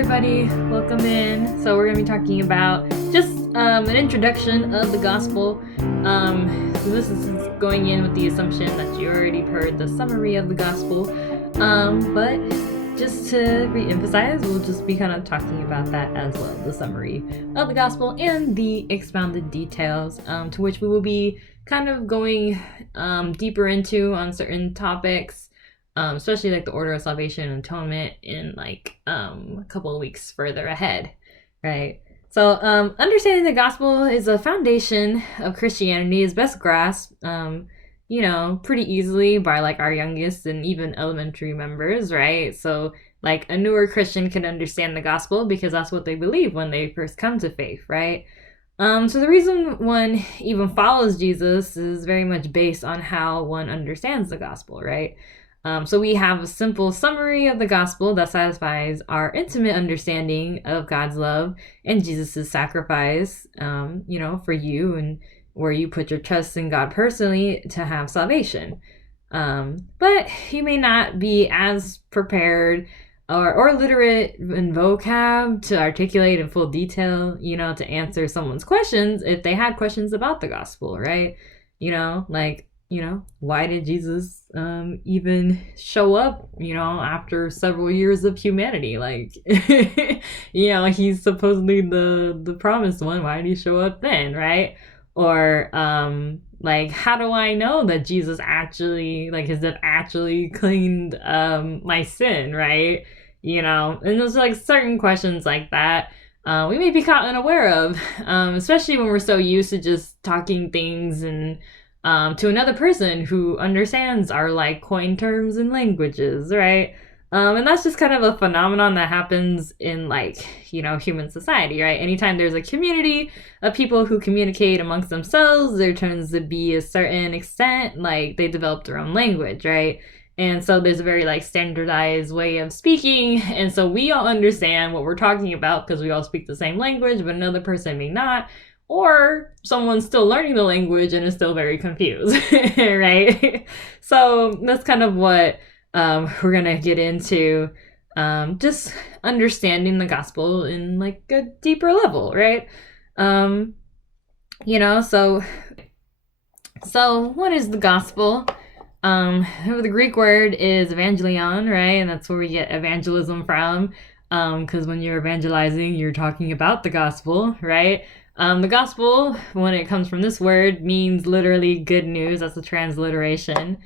everybody, welcome in. So we're going to be talking about just an introduction of the gospel. So this is going in with the assumption that you already heard the summary of the gospel. But just to re-emphasize, we'll just be kind of talking about that as well, the summary of the gospel and the expounded details, to which we will be kind of going deeper into on certain topics. Especially like the order of salvation and atonement in like a couple of weeks further ahead, right? So understanding the gospel is a foundation of Christianity is best grasped, pretty easily by like our youngest and even elementary members, right? So like a newer Christian can understand the gospel because that's what they believe when they first come to faith, right? So the reason one even follows Jesus is very much based on how one understands the gospel, right? So we have a simple summary of the gospel that satisfies our intimate understanding of God's love and Jesus' sacrifice, for you and where you put your trust in God personally to have salvation. But you may not be as prepared or literate in vocab to articulate in full detail, to answer someone's questions if they had questions about the gospel, right? Why did Jesus even show up, after several years of humanity? Like, he's supposedly the promised one. Why did he show up then, right? Or, how do I know that Jesus actually, his death actually cleaned my sin, right? And there's, certain questions like that we may be caught unaware of, especially when we're so used to just talking things and to another person who understands our coin terms and languages, right? And that's just kind of a phenomenon that happens in human society, right? Anytime there's a community of people who communicate amongst themselves, there tends to be a certain extent, they develop their own language, right? And so there's a very standardized way of speaking. And so we all understand what we're talking about because we all speak the same language, but another person may not. Or someone's still learning the language and is still very confused, right? So that's kind of what we're going to get into, just understanding the gospel in a deeper level, right? So what is the gospel? The Greek word is evangelion, right? And that's where we get evangelism from, because when you're evangelizing, you're talking about the gospel, right? The gospel, when it comes from this word, means literally good news. That's a transliteration.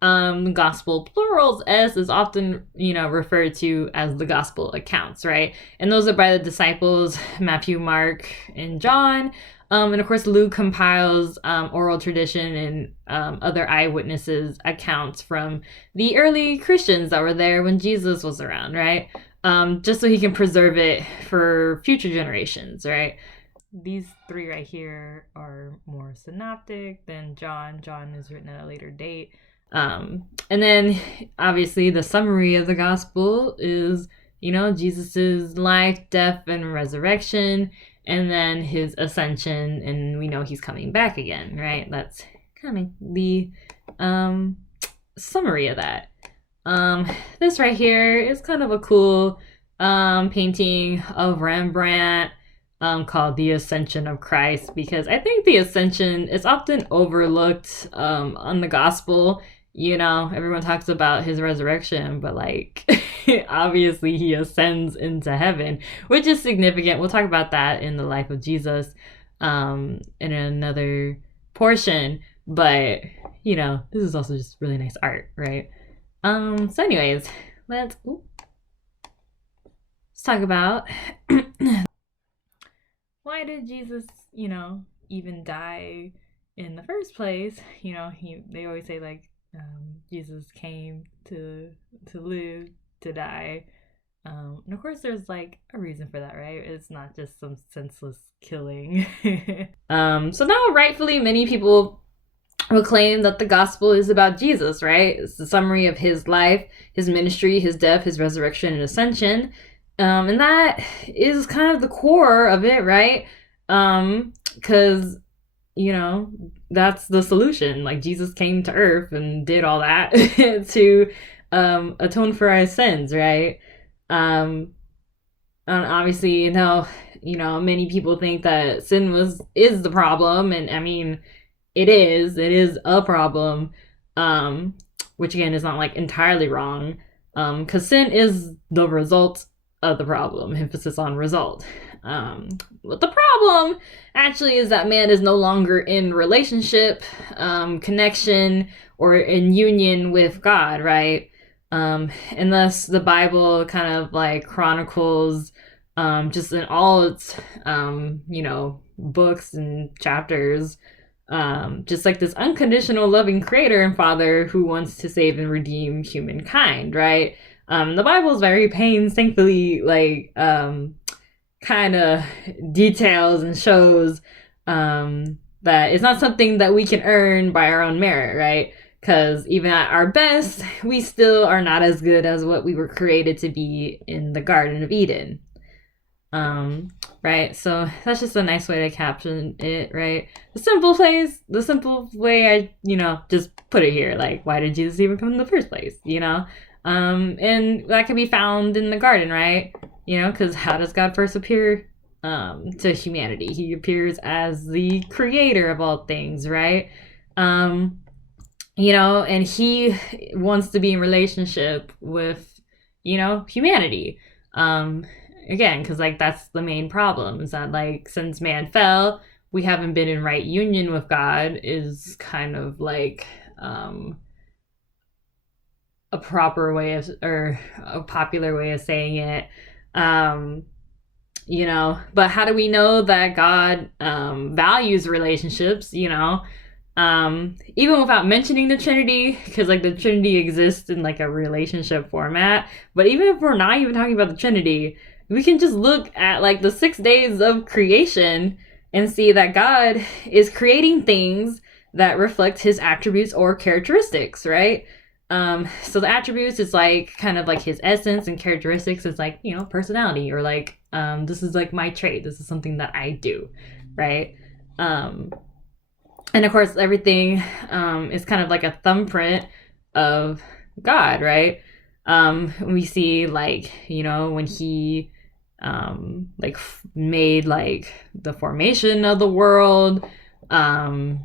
Gospel, plurals S, is often, referred to as the gospel accounts, right? And those are by the disciples, Matthew, Mark, and John. And of course, Luke compiles oral tradition and other eyewitnesses accounts from the early Christians that were there when Jesus was around, right? Just so he can preserve it for future generations, right? These three right here are more synoptic than John. John is written at a later date. And then obviously the summary of the gospel is, Jesus's life, death, and resurrection, and then his ascension, and we know he's coming back again, right? That's kind of the summary of that. This right here is kind of a cool painting of Rembrandt, called The Ascension of Christ, because I think the ascension is often overlooked on the gospel. Everyone talks about his resurrection, but obviously he ascends into heaven, which is significant. We'll talk about that in the life of Jesus in another portion, but this is also just really nice art, right? So anyways, let's talk about why did Jesus, even die in the first place? They always say Jesus came to live, to die. And of course there's a reason for that, right? It's not just some senseless killing. So now rightfully many people will claim that the gospel is about Jesus, right? It's the summary of his life, his ministry, his death, his resurrection, and ascension. And that is kind of the core of it, right? Because, that's the solution. Jesus came to earth and did all that to atone for our sins, right? And obviously, many people think that is the problem, and I mean, it is a problem, um, which again is not like entirely wrong, because sin is the result of the problem. Emphasis on result. But the problem actually is that man is no longer in relationship, connection, or in union with God, right? And thus the Bible kind of like chronicles, just in all its, books and chapters, just like this unconditional loving creator and father who wants to save and redeem humankind, right? The Bible is very painstakingly like, kind of details and shows, that it's not something that we can earn by our own merit, right? Because even at our best, we still are not as good as what we were created to be in the Garden of Eden. Right? So that's just a nice way to caption it, right? The simple way I, just put it here. Like, why did Jesus even come in the first place? And that can be found in the garden, right? Because how does God first appear to humanity? He appears as the creator of all things, right? And he wants to be in relationship with, humanity. Again, because like that's the main problem, is that like since man fell, we haven't been in right union with God, is kind of like a proper way of, or a popular way of saying it. But how do we know that God values relationships, even without mentioning the Trinity, because like the Trinity exists in like a relationship format. But even if we're not even talking about the Trinity, we can just look at like the 6 days of creation and see that God is creating things that reflect his attributes or characteristics, right? So the attributes is like kind of like his essence, and characteristics is like, personality, or like, this is like my trait. This is something that I do, right? And of course, everything is kind of like a thumbprint of God, right? We see like, when he made like the formation of the world, and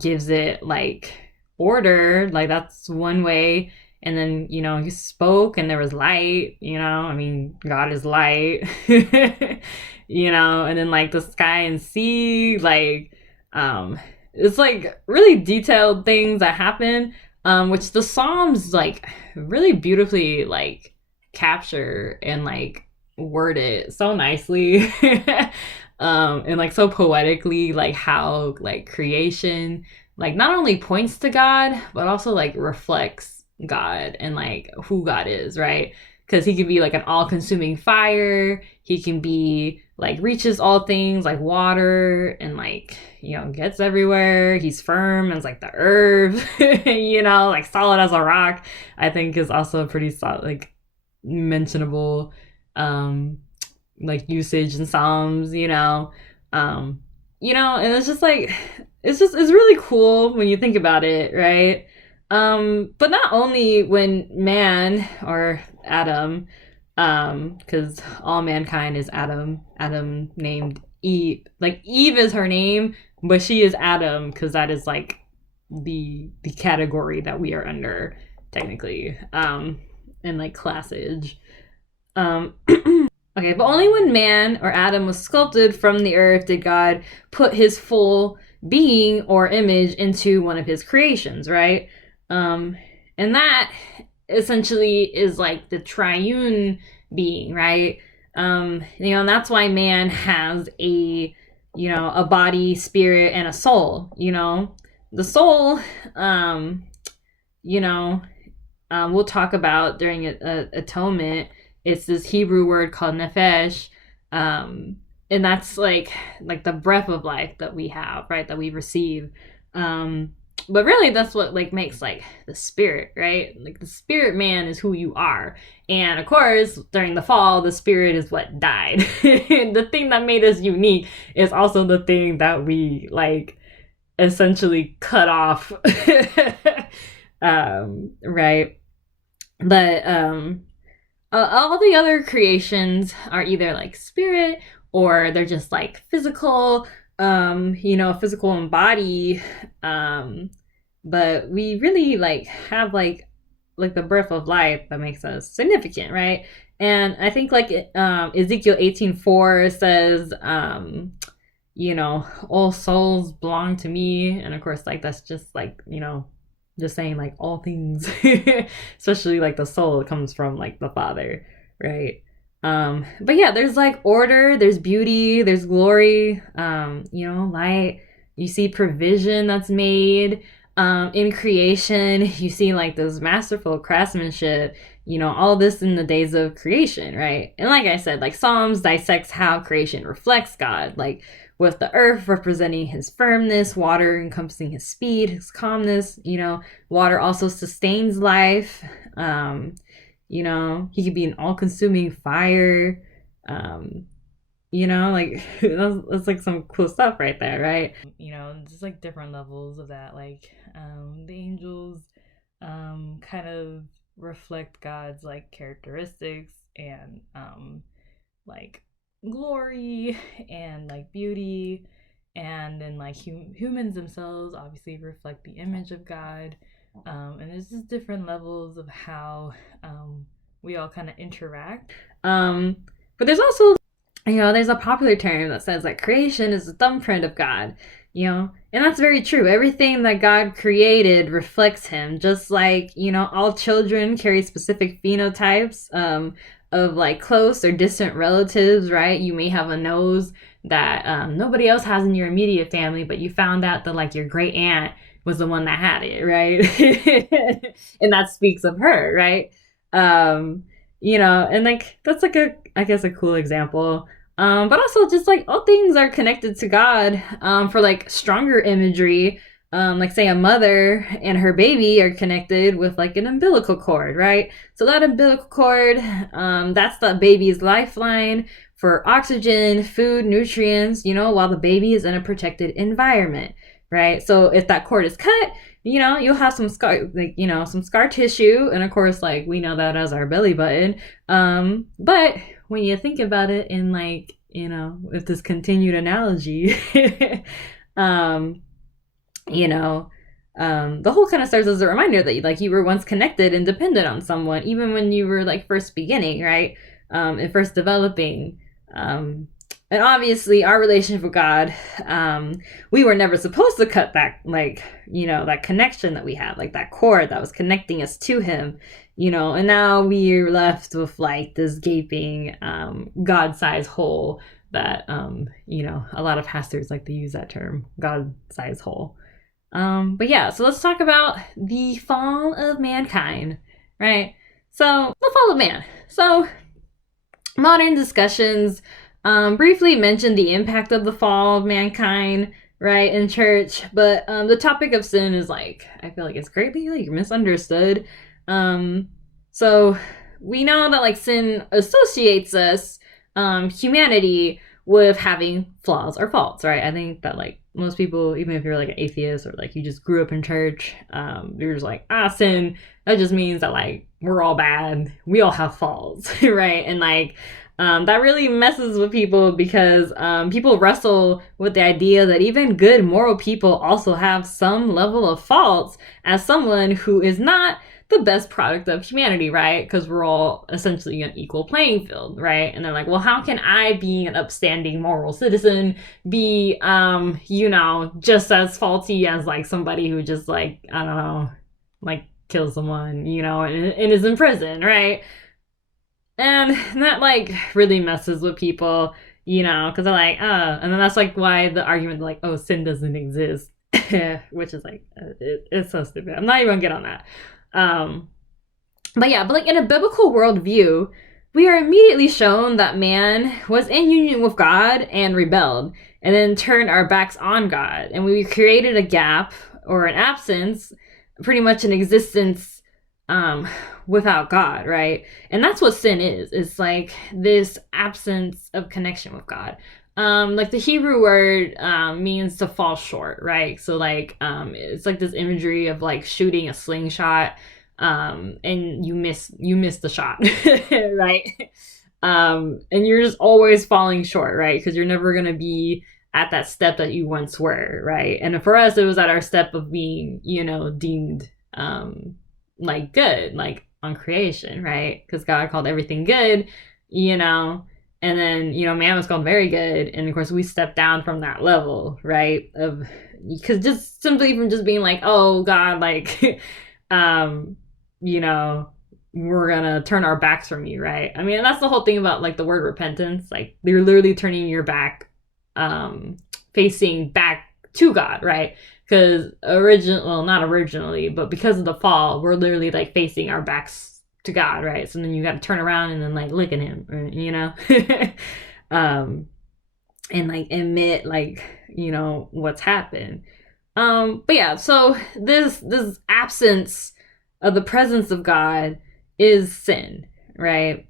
gives it like order, like that's one way. And then he spoke and there was light, I mean, God is light. And then like the sky and sea, like it's like really detailed things that happen, which the Psalms like really beautifully like capture and like word it so nicely. And like so poetically, like how like creation like not only points to God, but also like reflects God and like who God is, right? Because he can be like an all-consuming fire. He can be like reaches all things like water, and like gets everywhere. He's firm as like the earth. Like solid as a rock, I think is also pretty solid, like mentionable like usage in Psalms. And it's just like it's really cool when you think about it, right? But not only when man, or Adam, because all mankind is Adam named Eve. Like Eve is her name, but she is Adam because that is like the category that we are under technically, in like classage. Okay, but only when man, or Adam, was sculpted from the earth did God put his full being or image into one of his creations, right? And that essentially is like the triune being, right? And that's why man has a body, spirit, and a soul. The soul, we'll talk about during atonement. It's this Hebrew word called nefesh, and that's like the breath of life that we have, right? That we receive. But really, that's what like makes like the spirit, right? Like the spirit man is who you are, and of course, during the fall, the spirit is what died. The thing that made us unique is also the thing that we like essentially cut off, right? But all the other creations are either like spirit or they're just like physical, physical and body. But we really like have like the breath of life that makes us significant, right? And I think like Ezekiel 18:4 says, all souls belong to me. And of course, like that's just like, just saying like all things, especially like the soul comes from like the Father, right? But yeah, there's like order, there's beauty, there's glory, light. You see provision that's made in creation. You see like this masterful craftsmanship, all this in the days of creation, right? And like I said, like Psalms dissects how creation reflects God, like with the earth representing his firmness, water encompassing his speed, his calmness. Water also sustains life. He could be an all-consuming fire. Like that's like some cool stuff right there, right? Just like different levels of that. Like the angels kind of reflect God's like characteristics and like glory and like beauty, and then like humans themselves obviously reflect the image of God, and there's just different levels of how we all kind of interact, but there's also there's a popular term that says like creation is the thumbprint of God, and that's very true. Everything that God created reflects him, just like all children carry specific phenotypes of like close or distant relatives, right? You may have a nose that nobody else has in your immediate family, but you found out that like your great aunt was the one that had it, right? And that speaks of her, right? And like that's like I guess a cool example. But also just like all things are connected to God. For like stronger imagery, like say a mother and her baby are connected with like an umbilical cord, right? So that umbilical cord, that's the baby's lifeline for oxygen, food, nutrients, while the baby is in a protected environment, right? So if that cord is cut, you'll have some scar, like, some scar tissue. And of course, like we know that as our belly button. But when you think about it in like, with this continued analogy, the whole kind of serves as a reminder that like you were once connected and dependent on someone, even when you were like first beginning, right? And first developing. And obviously our relationship with God, we were never supposed to cut that, like, that connection that we have, like that cord that was connecting us to him, and now we're left with like this gaping, God-sized hole that, a lot of pastors like to use that term, God-sized hole. But yeah, so let's talk about the fall of mankind, right? So the fall of man. So modern discussions briefly mentioned the impact of the fall of mankind, right, in church, but the topic of sin is like, I feel like it's greatly like misunderstood. So we know that like sin associates us, humanity, with having flaws or faults, right? I think that like most people, even if you're like an atheist or like you just grew up in church, you're just like, sin, that just means that like we're all bad, we all have faults, right? And like that really messes with people because people wrestle with the idea that even good moral people also have some level of faults as someone who is not the best product of humanity, right? Because we're all essentially an equal playing field, right? And they're like, well, how can I, being an upstanding moral citizen, be, just as faulty as like somebody who just like, I don't know, like kills someone, and is in prison, right? And that like really messes with people, because they're like, and then that's like why the argument like, oh, sin doesn't exist, which is like, it's so stupid. I'm not even gonna get on that. But like in a biblical worldview, we are immediately shown that man was in union with God and rebelled, and then turned our backs on God, and we created a gap or an absence, pretty much an existence without God, right? And that's what sin is. It's like this absence of connection with God. Like the Hebrew word means to fall short, right? So like it's like this imagery of like shooting a slingshot. and you miss the shot, right? And you're just always falling short, right? Because you're never gonna be at that step that you once were, right? And for us, it was at our step of being, deemed like good, like on creation, right? Because God called everything good, and then man was called very good, and of course we stepped down from that level, right? Of because just simply from just being like, oh God, like, we're gonna turn our backs from you, right? I mean, that's the whole thing about like the word repentance. Like you're literally turning your back, facing back to God, right? Because not originally, but because of the fall, we're literally like facing our backs to God, right? So then you got to turn around and then like look at Him, and like admit like what's happened. But yeah, so this absence of the presence of God is sin, right?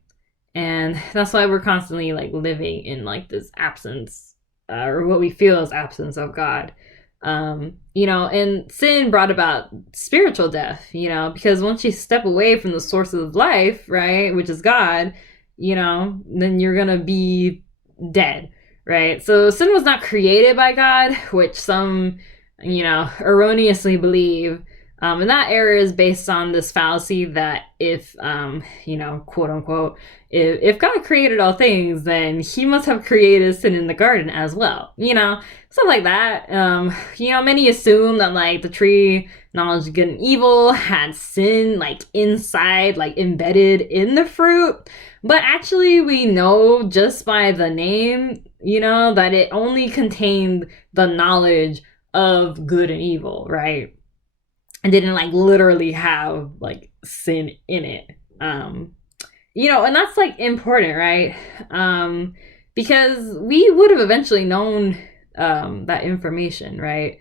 And that's why we're constantly like living in like this absence, or what we feel is absence of God. And sin brought about spiritual death, because once you step away from the source of life, right, which is God, then you're gonna be dead, right? So sin was not created by God, which some, erroneously believe. And that error is based on this fallacy that if, quote unquote, if God created all things, then He must have created sin in the garden as well, stuff like that. Many assume that like the tree, knowledge of good and evil, had sin like inside, like embedded in the fruit. But actually, we know just by the name, that it only contained the knowledge of good and evil, right? And didn't like literally have like sin in it. And that's like important, right? Because we would have eventually known that information, right?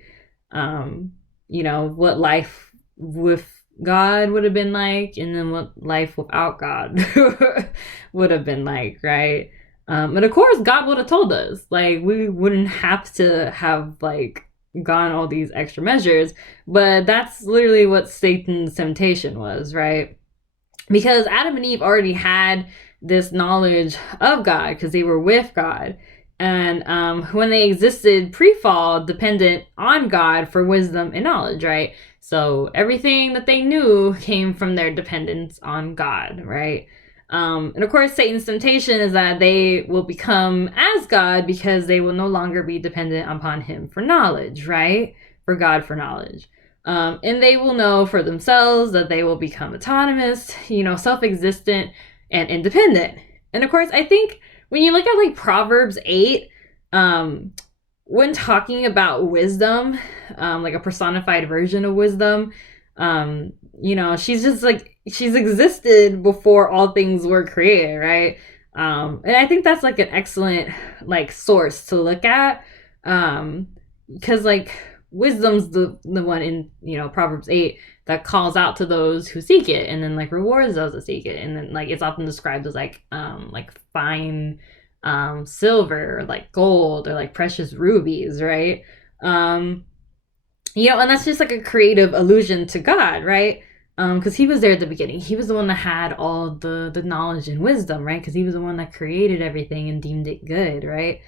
What life with God would have been like, and then what life without God would have been like, right? And of course, God would have told us, like, we wouldn't have to have like gone all these extra measures, but that's literally what Satan's temptation was, right? Because Adam and Eve already had this knowledge of God because they were with God, and when they existed pre-fall, dependent on God for wisdom and knowledge, right? So everything that they knew came from their dependence on God, right? And of course, Satan's temptation is that they will become as God because they will no longer be dependent upon Him for knowledge, right? For God for knowledge. And they will know for themselves that they will become autonomous, self-existent and independent. And of course, I think when you look at like Proverbs 8, when talking about wisdom, like a personified version of wisdom, she's just like, she's existed before all things were created, right? And I think that's like an excellent like source to look at, because like wisdom's the one in Proverbs 8 that calls out to those who seek it, and then like rewards those that seek it, and then like it's often described as like fine silver, or like gold, or like precious rubies, right? And that's just like a creative allusion to God, right? Because He was there at the beginning. He was the one that had all the knowledge and wisdom, right? Because He was the one that created everything and deemed it good, right?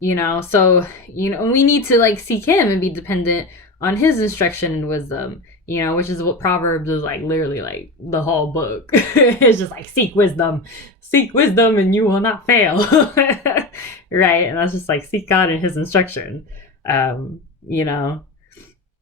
So we need to like seek Him and be dependent on His instruction and wisdom, which is what Proverbs is like, literally like the whole book. It's just like seek wisdom and you will not fail. Right? And that's just like seek God and His instruction.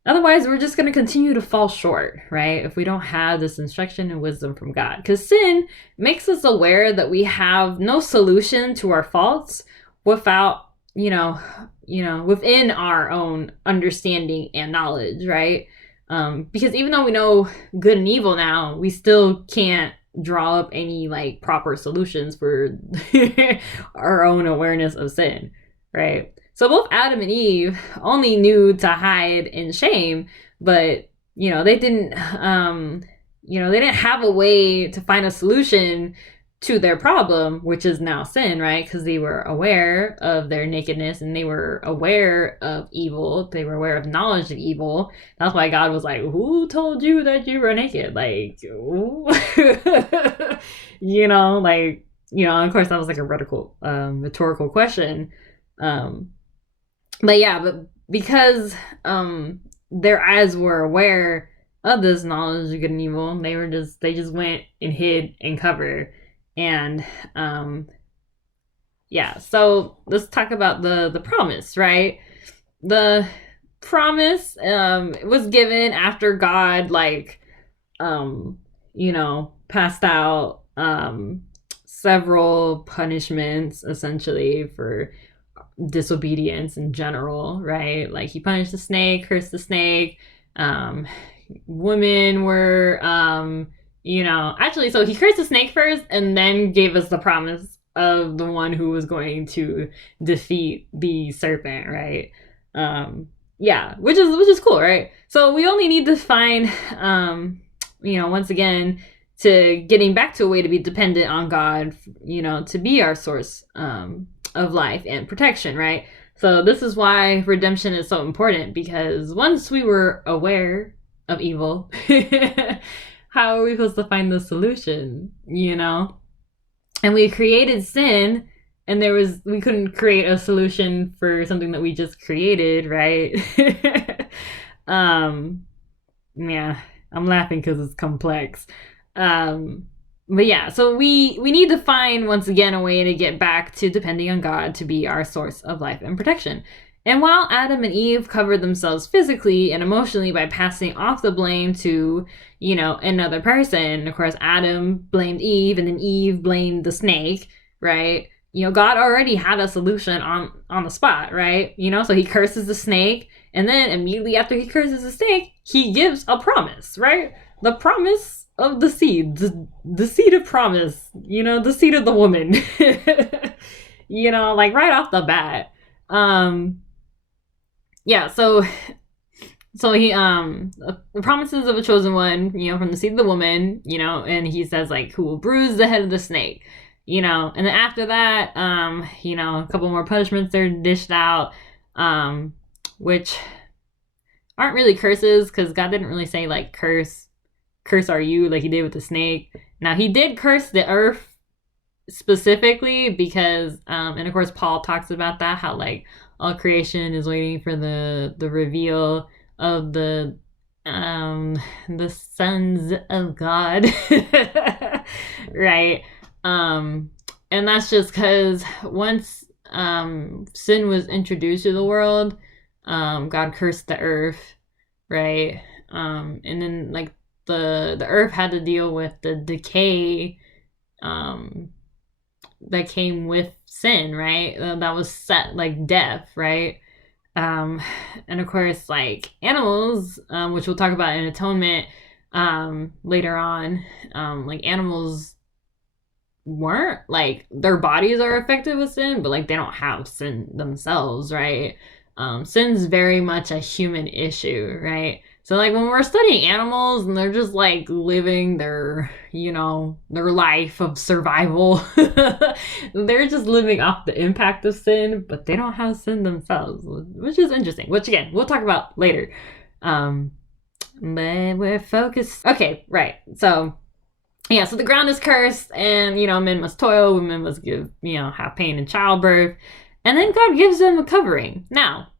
Otherwise, we're just going to continue to fall short, right? If we don't have this instruction and wisdom from God. Because sin makes us aware that we have no solution to our faults without, within our own understanding and knowledge, right? Because even though we know good and evil now, we still can't draw up any like proper solutions for our own awareness of sin, right? So both Adam and Eve only knew to hide in shame, but they didn't have a way to find a solution to their problem, which is now sin, right? Because they were aware of their nakedness and they were aware of evil. They were aware of knowledge of evil. That's why God was like, who told you that you were naked? Like, of course that was like a rhetorical question. But because their eyes were aware of this knowledge of good and evil, they just went and hid and covered. And so let's talk about the promise, right? The promise was given after God passed out several punishments essentially for disobedience in general, right? Like he punished the snake, cursed the snake. Women were actually, so he cursed the snake first and then gave us the promise of the one who was going to defeat the serpent, right? Which is cool, right? So we only need to find once again, to getting back to a way to be dependent on God, to be our source of life and protection, right? So this is why redemption is so important, because once we were aware of evil, how are we supposed to find the solution, And we created sin, and we couldn't create a solution for something that we just created, right? I'm laughing because it's complex. So we need to find, once again, a way to get back to depending on God to be our source of life and protection. And while Adam and Eve covered themselves physically and emotionally by passing off the blame to, another person, of course, Adam blamed Eve and then Eve blamed the snake, right? God already had a solution on the spot, right? So he curses the snake, and then immediately after he curses the snake, he gives a promise, right? The promise of the seed, the seed of promise, the seed of the woman, like right off the bat. So he the promises of a chosen one, from the seed of the woman, and he says like, who will bruise the head of the snake, and then after that, a couple more punishments are dished out, which aren't really curses, because God didn't really say like curse are you like he did with the snake. Now he did curse the earth specifically because and of course Paul talks about that, how like all creation is waiting for the reveal of the sons of God. Right? And that's just because once sin was introduced to the world, God cursed the earth, right? And then like the earth had to deal with the decay that came with sin, right? That was set like death, right? And of course, like animals, which we'll talk about in atonement later on, like animals weren't like, their bodies are affected with sin, but like they don't have sin themselves, right? Sin's very much a human issue, right? So like when we're studying animals and they're just like living their life of survival, they're just living off the impact of sin, but they don't have sin themselves, which is interesting, which again, we'll talk about later. But we're focused. Okay, right. So so the ground is cursed, and men must toil, women must give, have pain in childbirth, and then God gives them a covering. Now,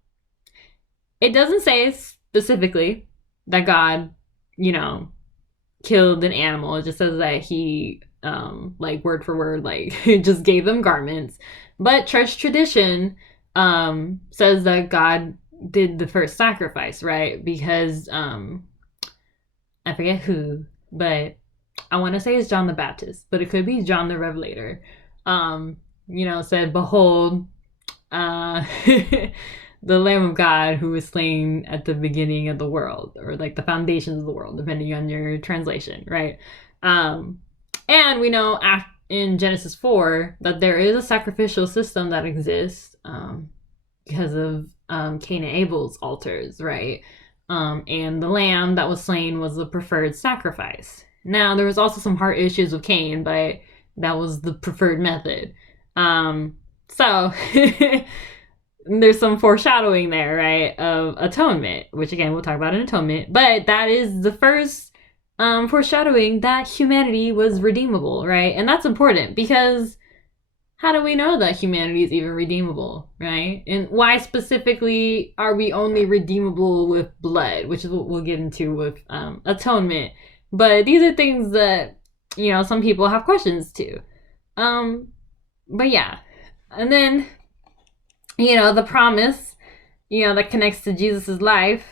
it doesn't say specifically that God, killed an animal. It just says that he, like word for word, like just gave them garments. But church tradition says that God did the first sacrifice, right? Because I forget who, but I want to say it's John the Baptist, but it could be John the Revelator. Said, behold, the Lamb of God who was slain at the beginning of the world, or like the foundations of the world, depending on your translation, right? And we know in Genesis 4 that there is a sacrificial system that exists because of Cain and Abel's altars, right? And the lamb that was slain was the preferred sacrifice. Now, there was also some heart issues with Cain, but That was the preferred method. So there's some foreshadowing there, right, of atonement, which again we'll talk about in atonement. But that is the first foreshadowing that humanity was redeemable, right? And that's important because how do we know that humanity is even redeemable, right? And why specifically are we only redeemable with blood, which is what we'll get into with atonement. But these are things that, you know, some people have questions to. But yeah. And then, you know, the promise, you know, that connects to Jesus's life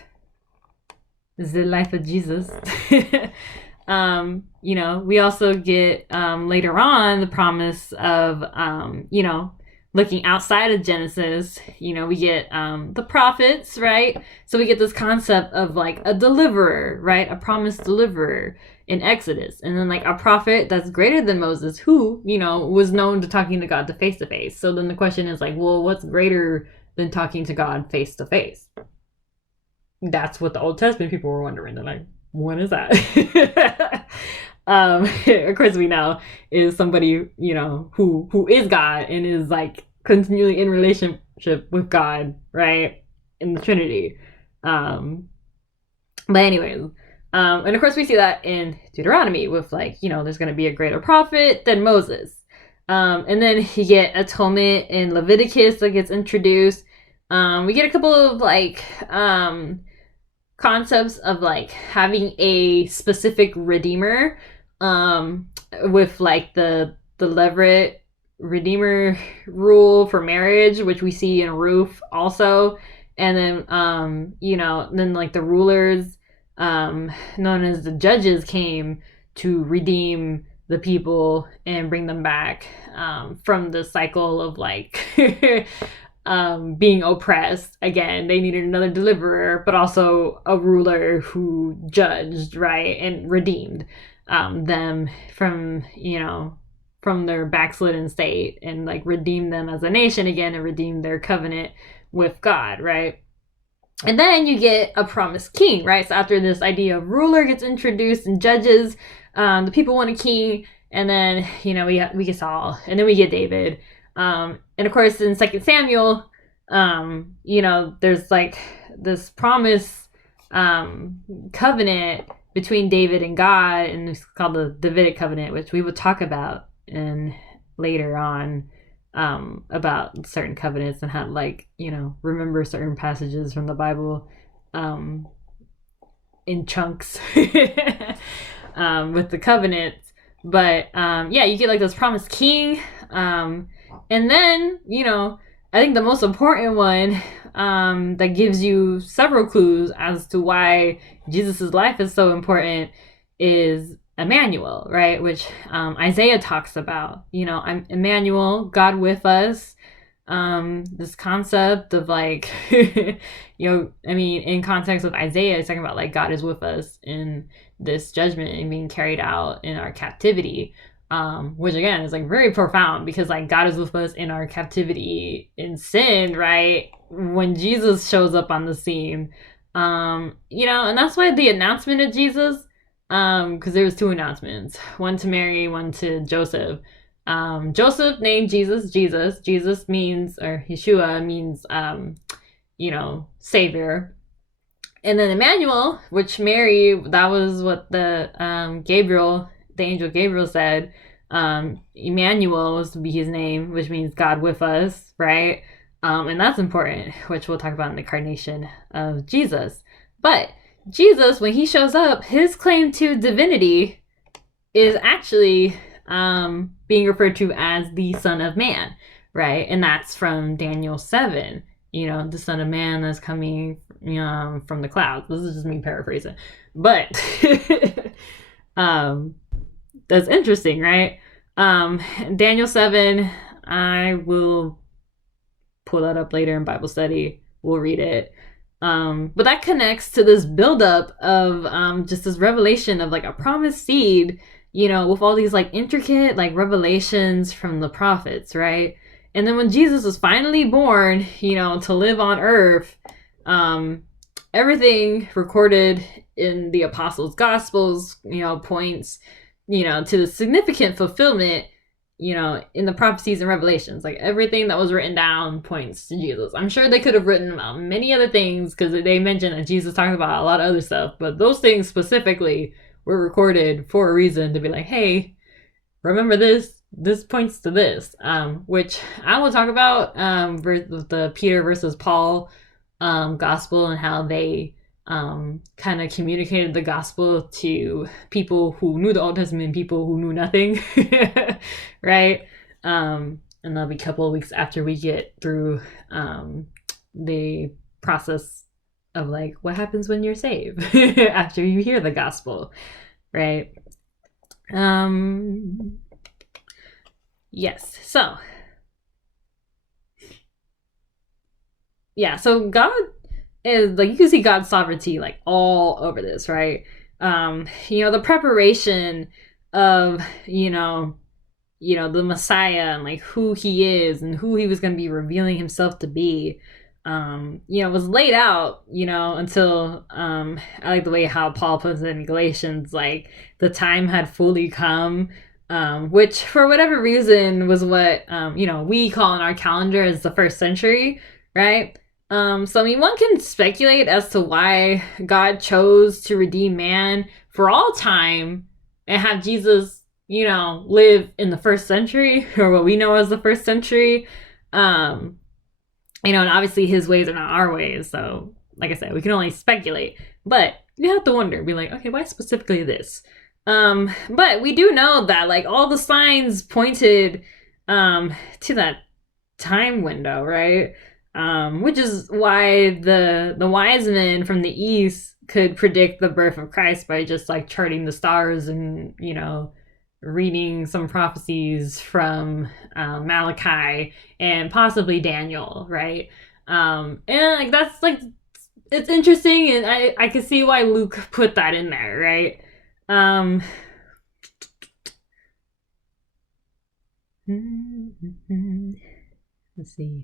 is the life of Jesus. You know, we also get later on the promise of, you know, looking outside of Genesis. You know, we get the prophets, right? So we get this concept of like a deliverer, right? A promised deliverer in Exodus. And then like a prophet that's greater than Moses, who, you know, was known to talking to God to face. So then the question is like, well, what's greater than talking to God face to face? That's what the Old Testament people were wondering. They're like, what is that? Of course we know is somebody, you know, who is God and is like continually in relationship with God, right? In the Trinity. But anyways, and of course we see that in Deuteronomy with like, you know, there's going to be a greater prophet than Moses. And then you get atonement in Leviticus that gets introduced. We get a couple of like concepts of like having a specific redeemer, with like the Levirate redeemer rule for marriage, which we see in Ruth also. And then you know, then like the rulers known as the judges came to redeem the people and bring them back from the cycle of like being oppressed. Again, they needed another deliverer, but also a ruler who judged, right, and redeemed them from, you know, from their backslidden state and like redeemed them as a nation again and redeemed their covenant with God, right? And then you get a promised king, right? So after this idea of ruler gets introduced and judges, the people want a king, and then, you know, we get Saul, and then we get David. And of course, in 2 Samuel, you know, there's like this promise covenant between David and God, and it's called the Davidic covenant, which we would talk about in later on about certain covenants and how to, like, you know, remember certain passages from the Bible in chunks with the covenants. But yeah, you get like this promised king. And then, you know, I think the most important one that gives you several clues as to why Jesus's life is so important is Emmanuel, right? Which Isaiah talks about. You know, Emmanuel, God with us. This concept of like, you know, I mean, in context of Isaiah, it's talking about like God is with us in this judgment and being carried out in our captivity. Which again is like very profound because like God is with us in our captivity in sin, right? When Jesus shows up on the scene, you know, and that's why the announcement of Jesus, because there was two announcements, one to Mary, one to Joseph. Joseph named Jesus. Jesus means, or Yeshua means, you know, savior. And then Emmanuel, which Mary, that was what the angel Gabriel said. Emmanuel was to be his name, which means God with us, right? And that's important, which we'll talk about in the incarnation of Jesus. But Jesus, when he shows up, his claim to divinity is actually being referred to as the Son of Man, right? And that's from Daniel 7, you know, the Son of Man that's coming from the clouds. This is just me paraphrasing. But that's interesting, right? Daniel 7, I will pull that up later in Bible study. We'll read it. But that connects to this buildup of just this revelation of like a promised seed, you know, with all these like intricate like revelations from the prophets, right? And then when Jesus was finally born, you know, to live on earth, everything recorded in the apostles' gospels, you know, points, you know, to the significant fulfillment in the prophecies and revelations, like everything that was written down points to Jesus. I'm sure they could have written about many other things because they mentioned that Jesus talked about a lot of other stuff, but those things specifically were recorded for a reason, to be like, hey, remember this points to this, which I will talk about, the Peter versus Paul gospel, and how they kind of communicated the gospel to people who knew the Old Testament, people who knew nothing, right? And that'll be a couple of weeks after we get through the process of like what happens when you're saved after you hear the gospel, right? Yes. So God is like, you can see God's sovereignty like all over this, right? The preparation of the Messiah and like who he is and who he was going to be revealing himself to be, was laid out, until I like the way how Paul puts it in Galatians, like the time had fully come, which for whatever reason was what we call in our calendar as the first century, right? So I mean, one can speculate as to why God chose to redeem man for all time and have Jesus, live in the first century, or what we know as the first century. And obviously his ways are not our ways. So like I said, we can only speculate, but you have to wonder, be like, okay, why specifically this? But we do know that like all the signs pointed, to that time window, right? Which is why the wise men from the east could predict the birth of Christ by just like charting the stars and reading some prophecies from Malachi and possibly Daniel, right? And like that's like, it's interesting, and I can see why Luke put that in there, right? Let's see.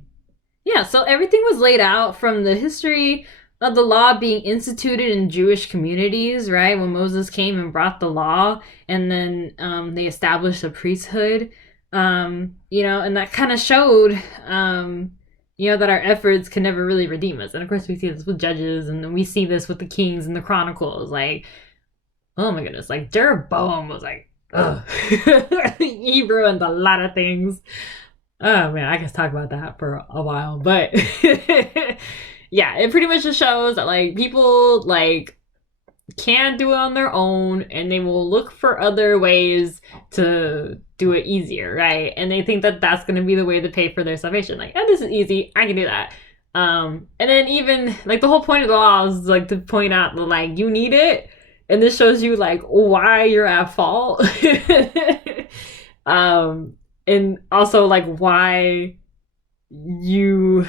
Yeah, so everything was laid out from the history of the law being instituted in Jewish communities, right? When Moses came and brought the law, and then they established a priesthood, and that kind of showed, that our efforts can never really redeem us. And of course, we see this with Judges, and then we see this with the Kings and the Chronicles. Like, oh my goodness, like Jeroboam was like, ugh. He ruined a lot of things. Oh man, I can talk about that for a while, but yeah, it pretty much just shows that like people like can't do it on their own, and they will look for other ways to do it easier, right? And they think that that's going to be the way to pay for their salvation. Like, oh, this is easy, I can do that. And then even like the whole point of the law is like to point out that like you need it, and this shows you like why you're at fault. And also like why you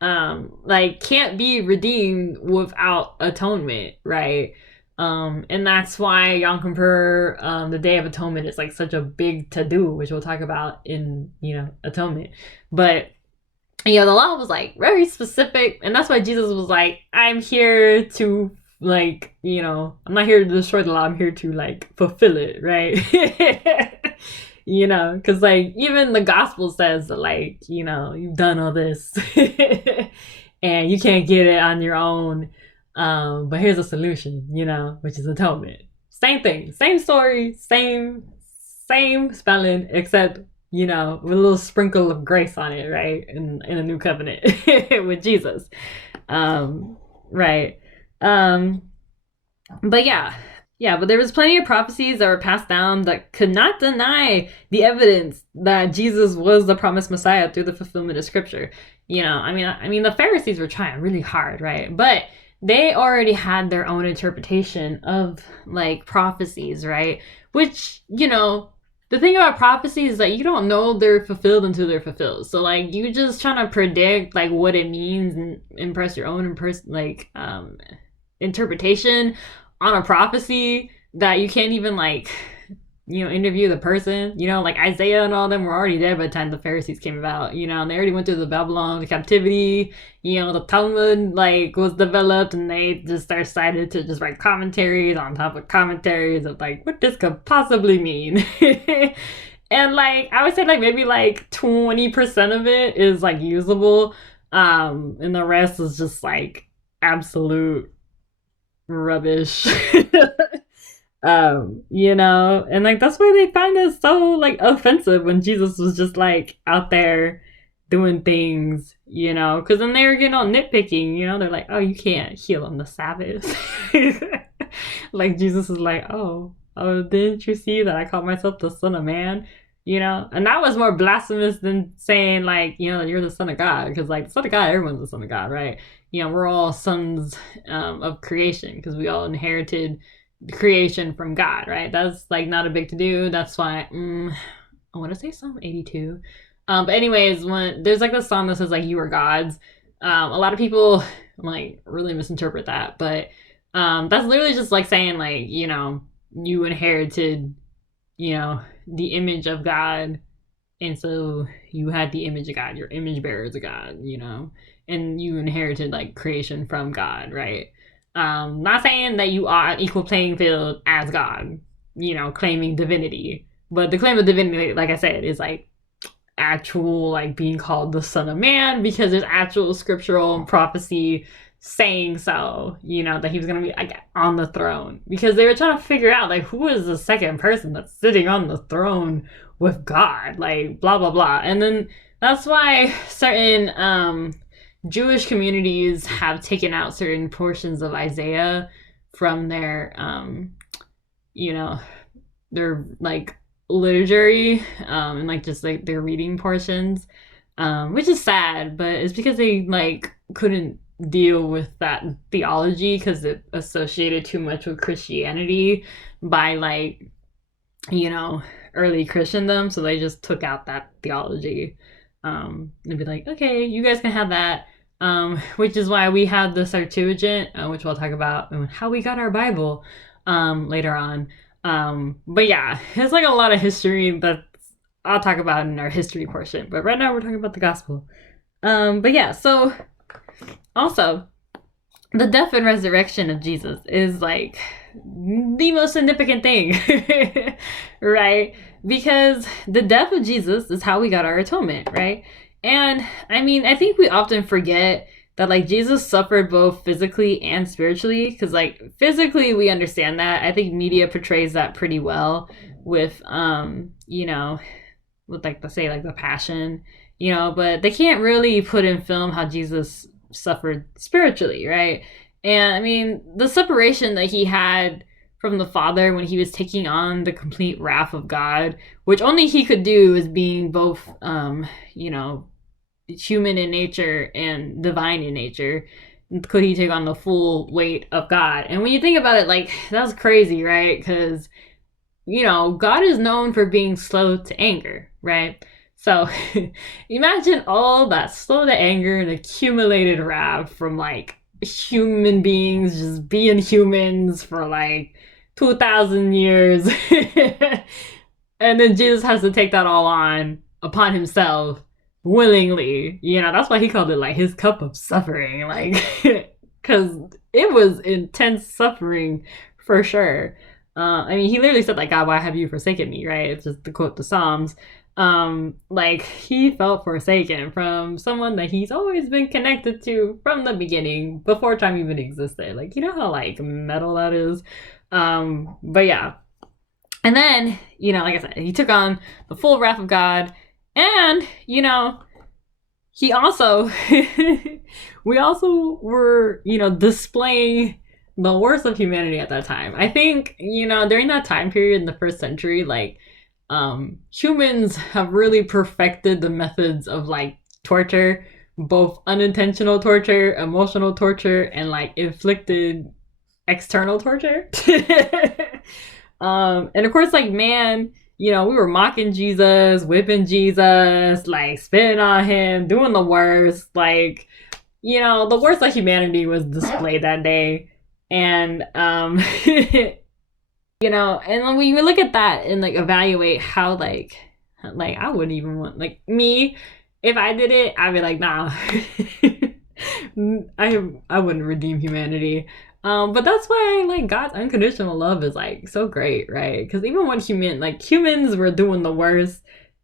like can't be redeemed without atonement, right? And that's why Yom Kippur, the Day of Atonement, is like such a big to-do, which we'll talk about in atonement. But the law was like very specific, and that's why Jesus was like, I'm here to like, I'm not here to destroy the law, I'm here to like fulfill it, right? Because like even the gospel says that like, you've done all this and you can't get it on your own, but here's a solution, which is atonement. Same thing, same story, same spelling, except with a little sprinkle of grace on it, right? In a new covenant with Jesus, right? But but there was plenty of prophecies that were passed down that could not deny the evidence that Jesus was the promised Messiah through the fulfillment of Scripture. I mean, the Pharisees were trying really hard, right? But they already had their own interpretation of like prophecies, right? Which, the thing about prophecies is that you don't know they're fulfilled until they're fulfilled. So like you just trying to predict like what it means and impress your own interpretation on a prophecy that you can't even like interview the person. Like Isaiah and all them were already dead by the time the Pharisees came about. They already went through the Babylon captivity. The Talmud like was developed, and they just decided to just write commentaries on top of commentaries of like what this could possibly mean. And like I would say like maybe like 20% of it is like usable. And the rest is just like absolute rubbish. And like that's why they find it so like offensive when Jesus was just like out there doing things, because then they were getting all nitpicking, they're like, oh, you can't heal on the Sabbath. Like Jesus is like, oh, didn't you see that I called myself the Son of Man? And that was more blasphemous than saying like, you're the Son of God, because like the Son of God, everyone's the Son of God, right? We're all sons of creation because we all inherited creation from God, right? That's like not a big to do. That's why I want to say Psalm 82. But anyways, when there's like this song that says like you are gods, a lot of people like really misinterpret that, but that's literally just like saying like you inherited the image of God, and so you had the image of God, your image bearer is a God, and you inherited like creation from God, right? Not saying that you are an equal playing field as God, claiming divinity, but the claim of divinity, like I said, is like actual like being called the Son of Man, because there's actual scriptural prophecy saying so, that he was gonna be like on the throne, because they were trying to figure out like who is the second person that's sitting on the throne with God, like blah blah blah. And then that's why certain Jewish communities have taken out certain portions of Isaiah from their their like liturgy, and like just like their reading portions, which is sad, but it's because they like couldn't deal with that theology because it associated too much with Christianity by like early Christendom, so they just took out that theology. And be like, okay, you guys can have that, which is why we have the Septuagint, which we'll talk about and how we got our Bible later on. But yeah, it's like a lot of history that I'll talk about in our history portion, but right now we're talking about the gospel. But yeah, so also the death and resurrection of Jesus is like the most significant thing, right? Because the death of Jesus is how we got our atonement, right? And I mean, I think we often forget that like Jesus suffered both physically and spiritually, because like physically we understand that. I think media portrays that pretty well with with like the passion, but they can't really put in film how Jesus suffered spiritually, right? And I mean, the separation that he had from the Father when he was taking on the complete wrath of God, which only he could do, as being both human in nature and divine in nature, could he take on the full weight of God. And when you think about it, like, that's crazy, right? Because God is known for being slow to anger, right? So imagine all that slow to anger and accumulated wrath from like human beings just being humans for like 2,000 years. And then Jesus has to take that all on upon himself willingly. That's why he called it like his cup of suffering, like, because it was intense suffering for sure. I mean, he literally said like, God, why have you forsaken me, right? It's just to quote the Psalms. Like, he felt forsaken from someone that he's always been connected to from the beginning, before time even existed. Like, how like metal that is. But yeah. And then, like I said, he took on the full wrath of God. And, he also, we also were, displaying the worst of humanity at that time. I think, during that time period in the first century, like, humans have really perfected the methods of like torture, both unintentional torture, emotional torture, and like inflicted external torture. And of course, like, man, we were mocking Jesus, whipping Jesus, like spitting on him, doing the worst. Like, the worst of humanity was displayed that day. And and when we look at that and like evaluate how like I wouldn't even want, like, me, if I did it, I'd be like, nah. I wouldn't redeem humanity. But that's why like God's unconditional love is like so great, right? Because even when humans were doing the worst,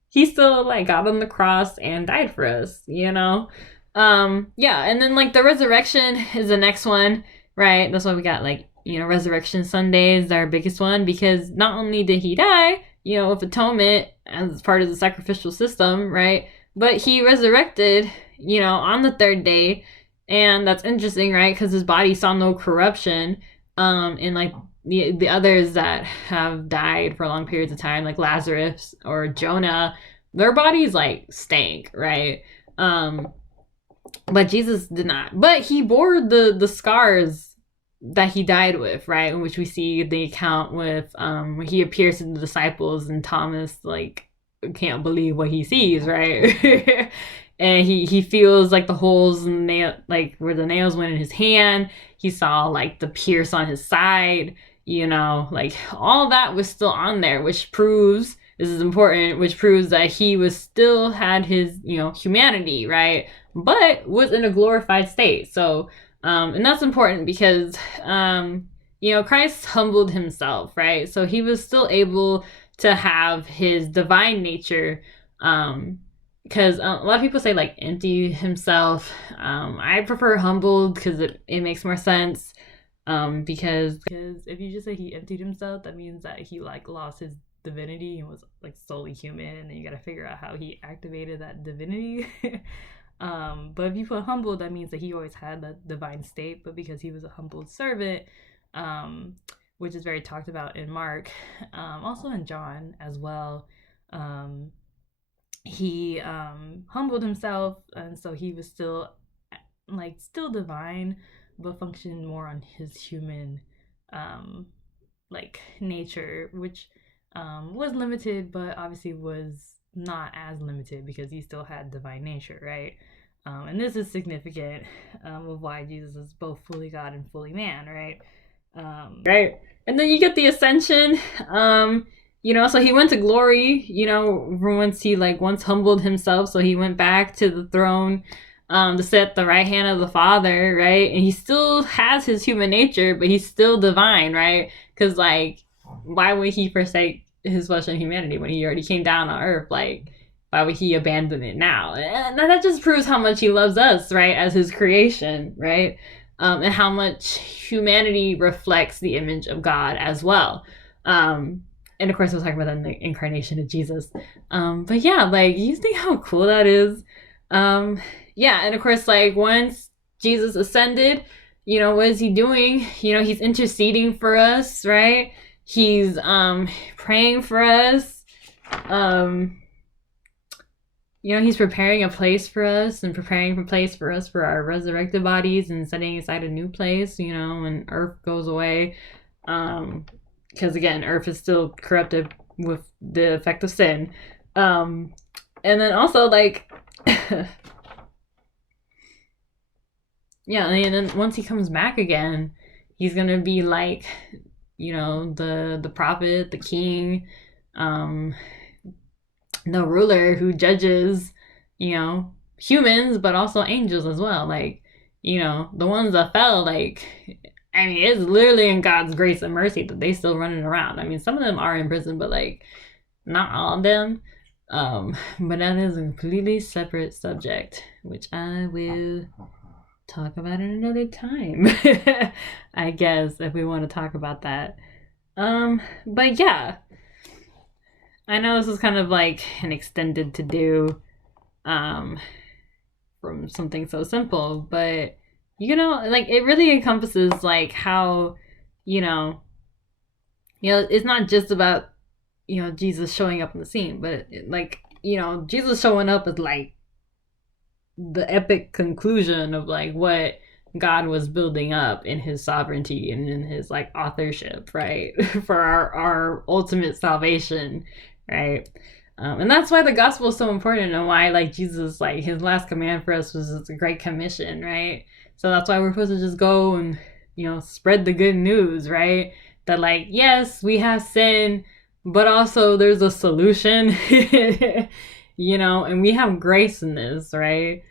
he still like got on the cross and died for us, you know? Yeah, and then like the resurrection is the next one, right? That's why we got like, Resurrection Sunday is our biggest one, because not only did he die, with atonement as part of the sacrificial system, right? But he resurrected, on the third day. And that's interesting, right? Because his body saw no corruption. And like the others that have died for long periods of time, like Lazarus or Jonah, their bodies like stank, right? But Jesus did not. But he bore the scars that he died with, right? In which we see the account with when he appears to the disciples and Thomas like can't believe what he sees, right? And he feels like the holes in the nail, like where the nails went in his hand. He saw like the pierce on his side, like all that was still on there, which proves, this is important, which proves that he was still had his, humanity, right? But was in a glorified state. So, and that's important because, Christ humbled himself, right? So he was still able to have his divine nature, because a lot of people say like empty himself. I prefer humbled because it makes more sense. Because if you just say he emptied himself, that means that he like lost his divinity and was like solely human, and then you got to figure out how he activated that divinity. But if you put humbled, that means that he always had that divine state, but because he was a humbled servant, which is very talked about in Mark, also in John as well. He humbled himself, and so he was still divine, but functioned more on his human nature, which was limited, but obviously was not as limited because he still had divine nature, right? And this is significant of why Jesus is both fully God and fully man, right? Right. And then you get the ascension. So he went to glory, once he once humbled himself. So he went back to the throne to sit at the right hand of the Father, right? And he still has his human nature, but he's still divine, right? Because why would he forsake his flesh and humanity when he already came down on earth? Why would he abandon it now? And that just proves how much he loves us, right? As his creation, right? And how much humanity reflects the image of God as well. And of course, we'll talk about that in the incarnation of Jesus. But yeah, you think how cool that is? Yeah, and of course, once Jesus ascended, what is he doing? He's interceding for us, right? He's praying for us. He's preparing a place for us and preparing a place for us for our resurrected bodies and setting aside a new place, when earth goes away. Because again, earth is still corrupted with the effect of sin. And then also yeah, and then once he comes back again, he's gonna be the prophet, the king, the ruler who judges, humans, but also angels as well. The ones that fell, it's literally in God's grace and mercy that they still running around. Some of them are in prison, but not all of them. But that is a completely separate subject, which I will talk about in another time. I guess, if we want to talk about that. But yeah, I know this is kind of an extended to do from something so simple, but it really encompasses how it's not just about Jesus showing up in the scene, but Jesus showing up is the epic conclusion of what God was building up in his sovereignty and in his authorship, right? For our ultimate salvation, right? And that's why the gospel is so important, and why Jesus, his last command for us was the Great Commission, right? So that's why we're supposed to just go and spread the good news, right? That yes, we have sin, but also there's a solution. And we have grace in this, right?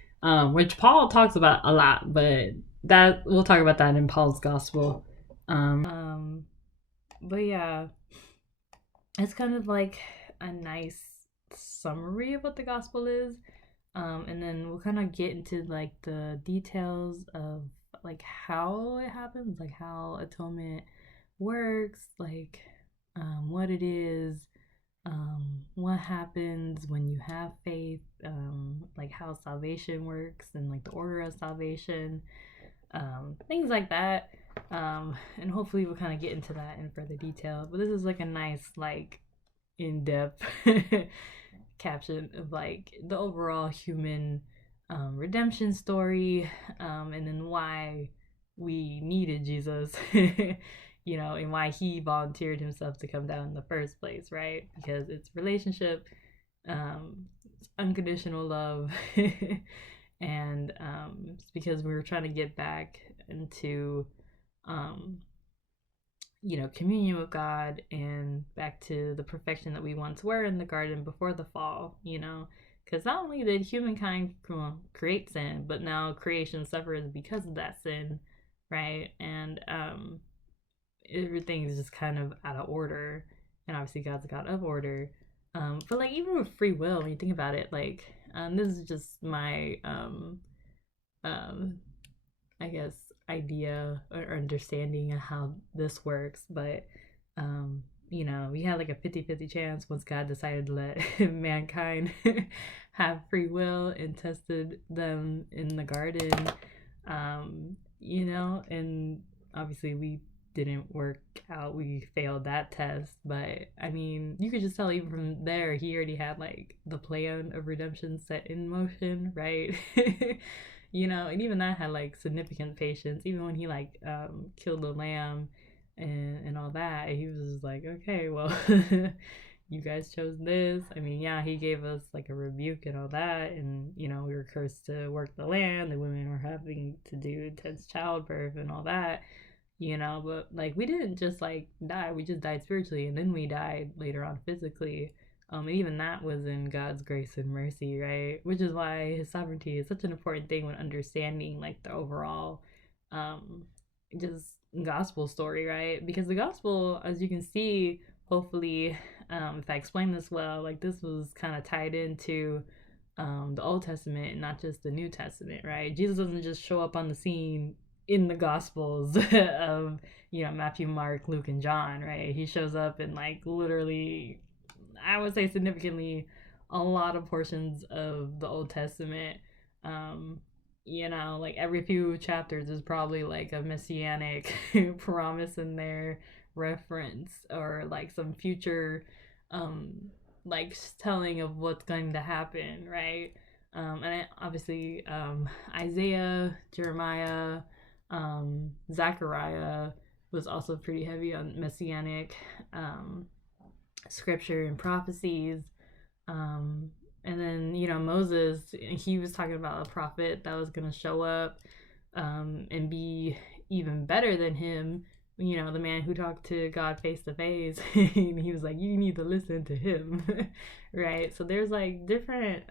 Which Paul talks about a lot, but that we'll talk about that in Paul's gospel. But yeah, it's kind of like a nice summary of what the gospel is. And then we'll kind of get into like the details of like how it happens, like how atonement works, like what it is, what happens when you have faith, like how salvation works and like the order of salvation, things like that. And hopefully we'll kind of get into that in further detail. But this is like a nice, like, in-depth caption of like the overall human redemption story, and then why we needed Jesus, and why he volunteered himself to come down in the first place, right? Because it's relationship, it's unconditional love, and it's because we were trying to get back into communion with God and back to the perfection that we once were in the garden before the fall, because not only did humankind create sin, but now creation suffers because of that sin, right? And everything is just kind of out of order, and obviously God's a God of order. But like even with free will, when you think about it, like this is just my I guess idea or understanding of how this works, but we had like a 50-50 chance once God decided to let mankind have free will and tested them in the garden. And obviously we didn't work out, we failed that test, but I mean, you could just tell even from there he already had like the plan of redemption set in motion, right? And even that had like significant patience. Even when he like killed the lamb and all that, he was just like, okay, well, you guys chose this. I mean, yeah, he gave us like a rebuke and all that, and we were cursed to work the land. The women were having to do intense childbirth and all that. But like we didn't just like die, we just died spiritually, and then we died later on physically. And even that was in God's grace and mercy, right? Which is why his sovereignty is such an important thing when understanding like the overall just gospel story, right? Because the gospel, as you can see, hopefully, if I explain this well, like this was kind of tied into the Old Testament and not just the New Testament, right? Jesus doesn't just show up on the scene in the Gospels of Matthew, Mark, Luke, and John, right? He shows up in like literally, I would say significantly, a lot of portions of the Old Testament. Like every few chapters is probably like a messianic promise in there, reference, or like some future like telling of what's going to happen, right? And obviously Isaiah, Jeremiah, Zechariah was also pretty heavy on messianic scripture and prophecies. And then, Moses, he was talking about a prophet that was going to show up and be even better than him, the man who talked to God face to face. And he was like, you need to listen to him, right? So there's like different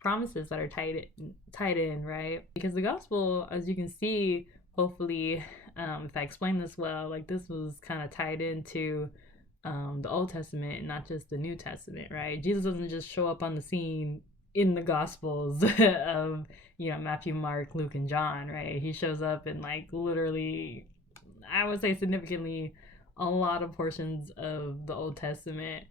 promises that are tied in, right? Because the gospel, as you can see, hopefully, if I explain this well, like this was kind of tied into the Old Testament and not just the New Testament, right? Jesus doesn't just show up on the scene in the Gospels of Matthew, Mark, Luke, and John, right? He shows up in like literally, I would say significantly, a lot of portions of the Old Testament.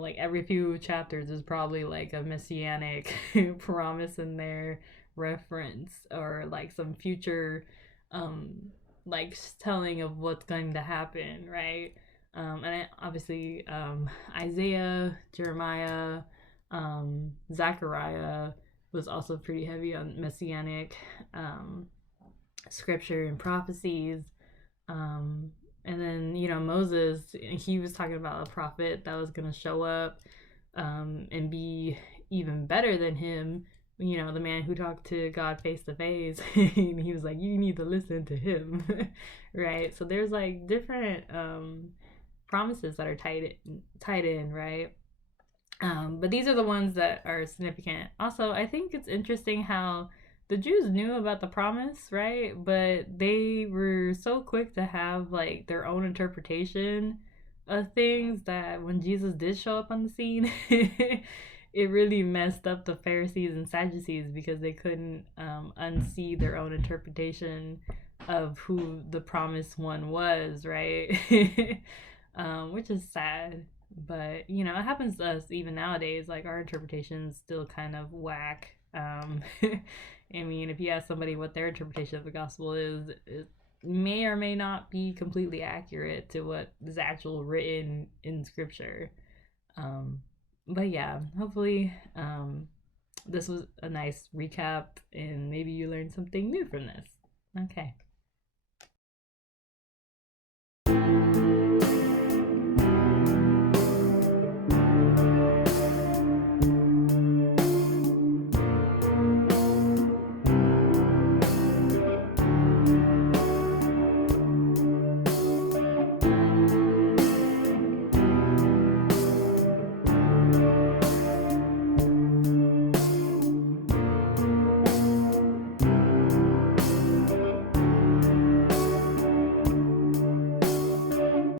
Like every few chapters is probably like a messianic promise in there, reference, or like some future like telling of what's going to happen, right? And obviously Isaiah, Jeremiah, Zechariah was also pretty heavy on messianic scripture and prophecies. And then Moses, he was talking about a prophet that was going to show up and be even better than him, the man who talked to God face to face. And he was like, you need to listen to him, right? So there's like different promises that are tied in, right? But these are the ones that are significant. Also, I think it's interesting how the Jews knew about the promise, right? But they were so quick to have like their own interpretation of things that when Jesus did show up on the scene, it really messed up the Pharisees and Sadducees because they couldn't unsee their own interpretation of who the promised one was, right? Which is sad. But you know, it happens to us even nowadays. Like our interpretation's still kind of whack. I mean, if you ask somebody what their interpretation of the gospel is, it may or may not be completely accurate to what is actual written in scripture. Um, but yeah, hopefully, this was a nice recap and maybe you learned something new from this. Okay.